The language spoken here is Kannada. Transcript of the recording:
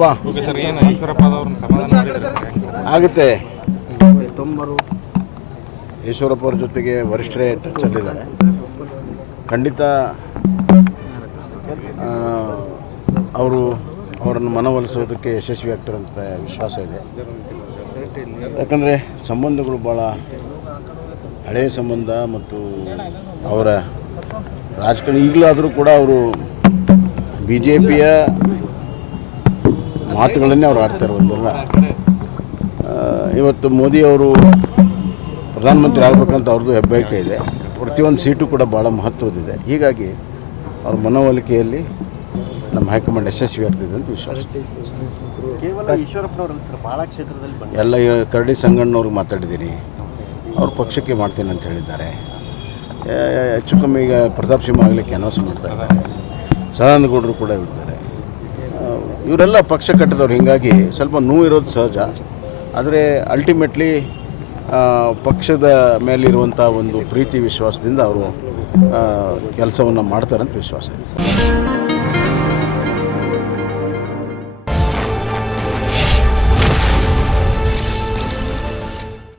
ಹೇಳಪ್ಪ ಓಕೆ ಸರ್ ಏನು ಈಶ್ವರಪ್ಪ ಅವ್ರನ್ನ ಸಮಾಧಾನ ಮಾಡಿದ್ರೆ ಸರ್ ಹೆಂಗೆ ಆಗುತ್ತೆ. ಈಶ್ವರಪ್ಪ ಅವ್ರ ಜೊತೆಗೆ ವರಿಷ್ಠರೇ ಟಚ್ಚಲ್ಲಿದ್ದಾರೆ ಖಂಡಿತ ಆ, ಅವರು ಅವರನ್ನು ಮನವೊಲಿಸೋದಕ್ಕೆ ಯಶಸ್ವಿ ಆಗ್ತಾರಂತ ಅಂತ ವಿಶ್ವಾಸ ಇದೆ. ಯಾಕಂದರೆ ಸಂಬಂಧಗಳು ಭಾಳ ಹಳೆಯ ಸಂಬಂಧ ಮತ್ತು ಅವರ ರಾಜಕಾರಣ ಈಗಲಾದರೂ ಕೂಡ ಅವರು ಬಿ ಜೆ ಪಿಯ ಮಾತುಗಳನ್ನೇ ಅವ್ರು ಆಡ್ತಾ ಒಂದಲ್ಲ ಇವತ್ತು ಮೋದಿ ಅವರು ಪ್ರಧಾನಮಂತ್ರಿ ಆಗಬೇಕಂತ ಅವ್ರದ್ದು ಹೆಬ್ಬಯಕೆ ಇದೆ. ಪ್ರತಿಯೊಂದು ಸೀಟು ಕೂಡ ಭಾಳ ಮಹತ್ವದಿದೆ. ಹೀಗಾಗಿ ಅವ್ರ ಮನವೊಲಿಕೆಯಲ್ಲಿ ನಮ್ಮ ಹೈಕಮಾಂಡ್ ಯಶಸ್ವಿ ಆಗ್ತಿದೆ ಅಂತ ವಿಶ್ವಾಸ. ಎಲ್ಲ ಕರಡಿ ಸಂಗಣ್ಣವ್ರಿಗೆ ಮಾತಾಡಿದ್ದೀನಿ. ಅವ್ರ ಪಕ್ಷಕ್ಕೆ ಮಾಡ್ತೀನಿ ಅಂತ ಹೇಳಿದ್ದಾರೆ. ಹೆಚ್ಚು ಕಮ್ಮಿ ಈಗ ಪ್ರತಾಪ್ ಸಿಂಹ ಆಗಲಿಕ್ಕೆ ಅನೌನ್ಸ್ ಮಾಡ್ತಾ ಇದ್ದಾರೆ. ಸದಾನಂದಗೌಡರು ಕೂಡ ಇರ್ತಾರೆ ಇವರೆಲ್ಲ ಪಕ್ಷ ಕಟ್ಟಿದವ್ರು, ಹೀಗಾಗಿ ಸ್ವಲ್ಪ ನೋವು ಇರೋದು ಸಹಜ. ಆದರೆ ಅಲ್ಟಿಮೇಟ್ಲಿ ಪಕ್ಷದ ಮೇಲಿರುವಂಥ ಒಂದು ಪ್ರೀತಿ ವಿಶ್ವಾಸದಿಂದ ಅವರು ಕೆಲಸವನ್ನು ಮಾಡ್ತಾರೆ ಅಂತ ವಿಶ್ವಾಸ ಇದೆ.